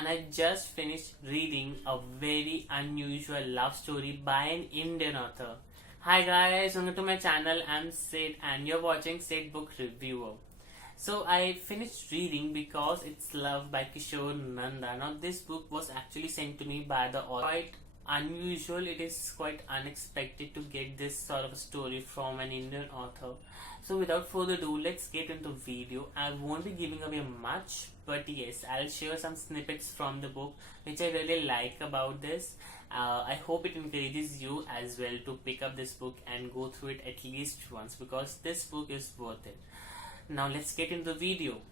and I just finished reading a very unusual love story by an Indian author. Hi guys, welcome to my channel. I'm Sid and you're watching SidBookReviewer. So I finished reading Because It's Love by Kishore Nanada. Now this book was actually sent to me by the author. Quite unusual, it is quite unexpected to get this sort of a story from an Indian author. So without further ado, let's get into the video. I won't be giving away much, but yes, I'll share some snippets from the book which I really like about this. I hope it encourages you as well to pick up this book and go through it at least once, because this book is worth it. Now let's get into the video.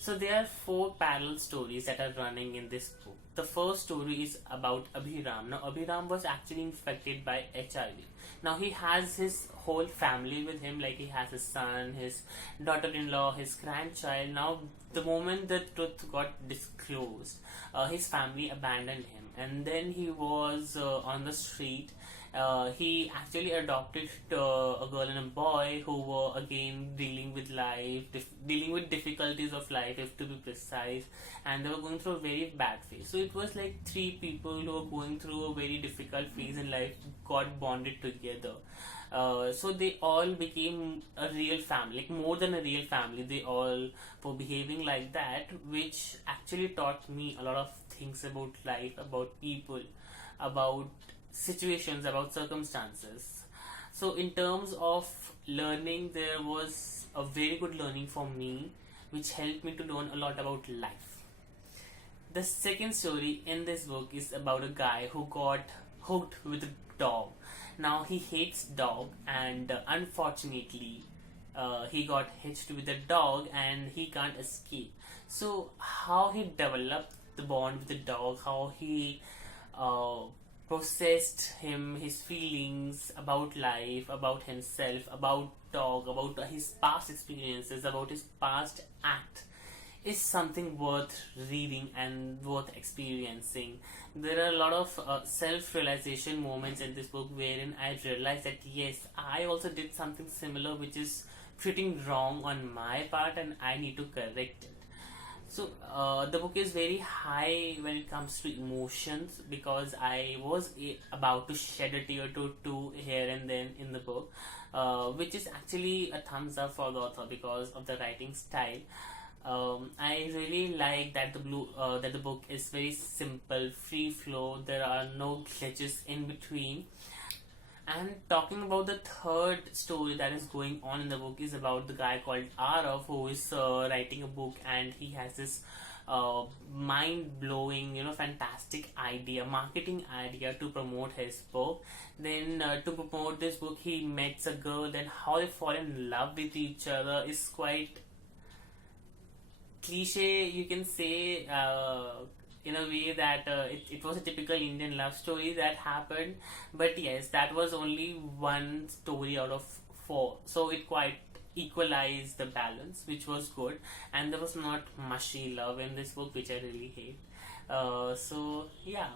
So there are 4 parallel stories that are running in this book. The first story is about Abhiram. Now Abhiram was actually infected by HIV. Now he has his whole family with him, like he has his son, his daughter-in-law, his grandchild. Now the moment the truth got disclosed, his family abandoned him, and then he was on the street. He actually adopted a girl and a boy who were again dealing with life, dealing with difficulties of life, if to be precise, and they were going through a very bad phase. So it was like 3 people who were going through a very difficult phase in life got bonded together. So they all became a real family, like more than a real family. They all were behaving like that, which actually taught me a lot of things about life, about people, about situations, about circumstances. So in terms of learning, there was a very good learning for me, which helped me to learn a lot about life. The second story in this book is about a guy who got hooked with a dog. Now he hates dog, and unfortunately he got hitched with a dog and he can't escape. So how he developed the bond with the dog, how he processed his feelings about life, about himself, about dog, about his past experiences, about his past act, is something worth reading and worth experiencing. There are a lot of self-realization moments in this book wherein I realized that yes, I also did something similar which is pretty wrong on my part and I need to correct it. So the book is very high when it comes to emotions, because I was about to shed a tear to 2 here and then in the book, which is actually a thumbs up for the author because of the writing style. I really like that the book is very simple, free flow. There are no glitches in between. And talking about the third story that is going on in the book is about the guy called Arav, who is writing a book, and he has this mind-blowing, fantastic idea, marketing idea to promote his book. Then to promote this book, he meets a girl. Then how they fall in love with each other is quite cliche, you can say, in a way that it was a typical Indian love story that happened. But yes, that was only one story out of 4, so it quite equalized the balance, which was good. And there was not mushy love in this book, which I really hate. So yeah,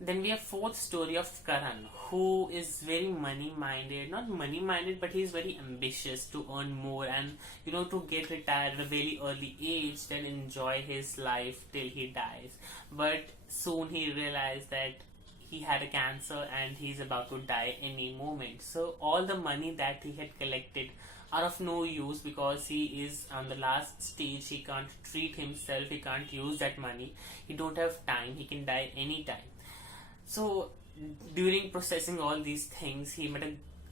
then we have 4th story of Karan, who is very money minded, not money minded, but he's very ambitious to earn more and to get retired at a very early age, then enjoy his life till he dies. But soon he realized that he had a cancer and he's about to die any moment. So all the money that he had collected are of no use, because he is on the last stage. He can't treat himself, he can't use that money, he don't have time, he can die anytime. So during processing all these things, he met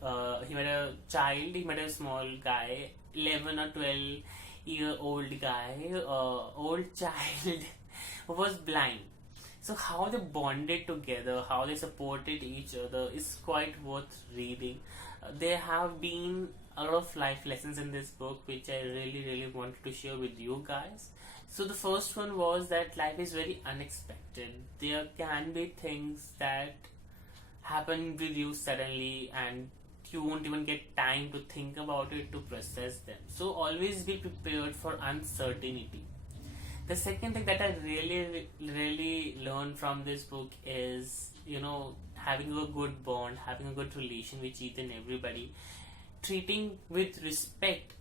a child. He met a small guy, 11 or 12-year-old guy, old child who was blind. So how they bonded together, how they supported each other is quite worth reading. There have been a lot of life lessons in this book which I really wanted to share with you guys. So the first one was that life is very unexpected. There can be things that happen with you suddenly and you won't even get time to think about it, to process them. So always be prepared for uncertainty. The second thing that I really learned from this book is, having a good bond, having a good relation with each and everybody, treating with respect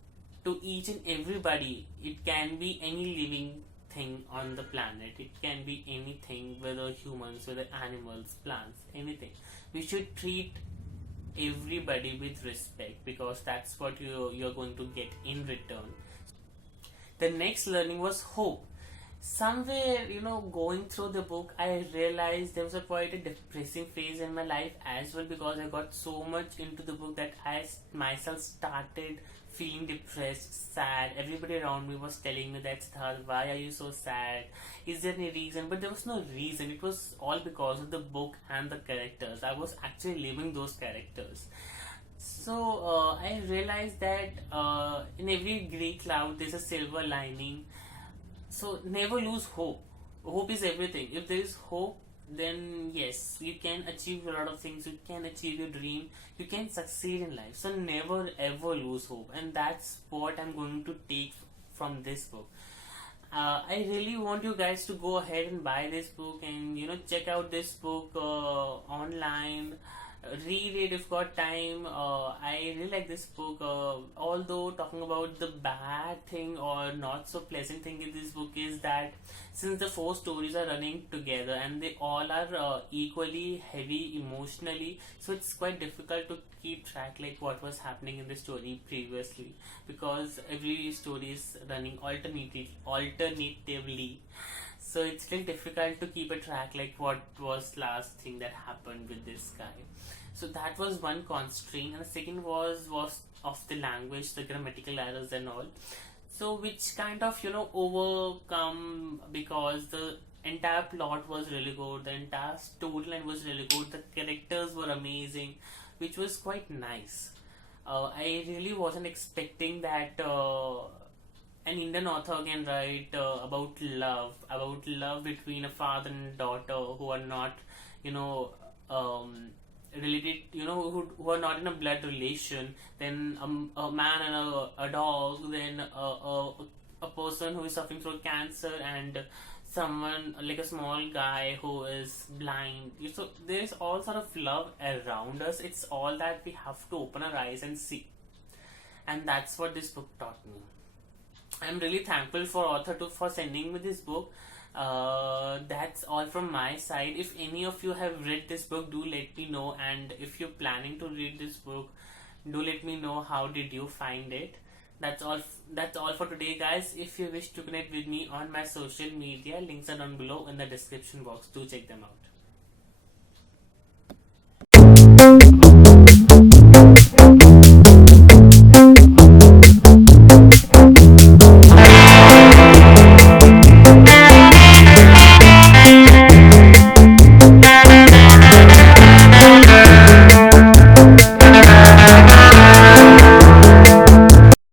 to each and everybody. It can be any living anything on the planet. It can be anything, whether humans, whether animals, plants, anything. We should treat everybody with respect, because that's what you're going to get in return. The next learning was hope. Somewhere, going through the book, I realized there was a quite a depressing phase in my life as well, because I got so much into the book that I myself started feeling depressed, sad. Everybody around me was telling me that, Siddharth, why are you so sad? Is there any reason? But there was no reason. It was all because of the book and the characters. I was actually living those characters. So I realized that in every grey cloud there's a silver lining. So never lose hope. Hope is everything. If there is hope, then yes, you can achieve a lot of things. You can achieve your dream. You can succeed in life. So never ever lose hope. And that's what I'm going to take from this book. I really want you guys to go ahead and buy this book, and check out this book online. Read it if you've got time. I really like this book. Although talking about the bad thing or not so pleasant thing in this book is that since the 4 stories are running together and they all are equally heavy emotionally, so it's quite difficult to keep track like what was happening in the story previously, because every story is running alternatively. So it's still difficult to keep a track like what was last thing that happened with this guy. So that was one constraint, and the second was of the language, the grammatical errors and all. So which kind of overcome, because the entire plot was really good, the entire storyline was really good, the characters were amazing, which was quite nice. I really wasn't expecting that an Indian author can write about love between a father and daughter who are not, related, who are not in a blood relation, then a man and a dog, then a person who is suffering from cancer, and someone like a small guy who is blind. So there is all sort of love around us. It's all that we have to open our eyes and see, and that's what this book taught me. I'm really thankful for author for sending me this book. That's all from my side. If any of you have read this book, do let me know, and if you're planning to read this book, do let me know how did you find it. That's all for today, guys. If you wish to connect with me on my social media, links are down below in the description box. Do check them out.